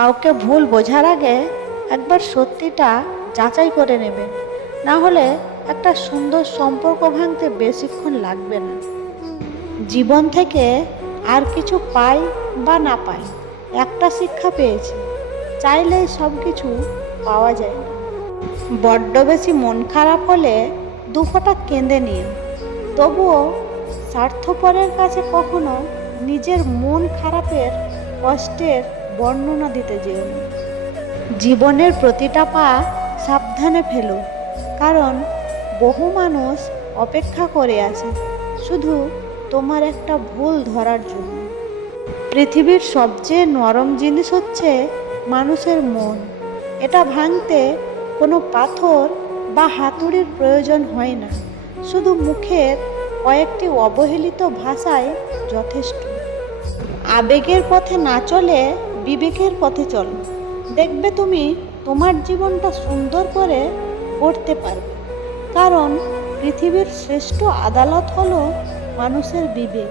কাউকে ভুল বোঝার আগে একবার সত্যিটা যাচাই করে নেবেন, না হলে একটা সুন্দর সম্পর্ক ভাঙতে বেশিক্ষণ লাগবে না। জীবন থেকে আর কিছু পাই বা না পাই, একটা শিক্ষা পেয়েছি, চাইলেই সব কিছু পাওয়া যায় না। বড্ড বেশি মন খারাপ হলে দু ফোঁটা কেঁদে নিন, তবুও স্বার্থপরের কাছে কখনো নিজের মন খারাপের কষ্টের বর্ণনা দিতে যেও না। জীবনের প্রতিটা পা সাবধানে ফেলো, কারণ বহু মানুষ অপেক্ষা করে আছে শুধু তোমার একটা ভুল ধরার জন্য। পৃথিবীর সবচেয়ে নরম জিনিস হচ্ছে মানুষের মন। এটা ভাঙতে কোনো পাথর বা হাতুড়ির প্রয়োজন হয় না, শুধু মুখের কয়েকটি অবহেলিত ভাষায় যথেষ্ট। আবেগের পথে না চলে বিবেকের পথে চলো, দেখবে তুমি তোমার জীবনটা সুন্দর করে গড়তে পারবে। কারণ পৃথিবীর শ্রেষ্ঠ আদালত হলো মানুষের বিবেক।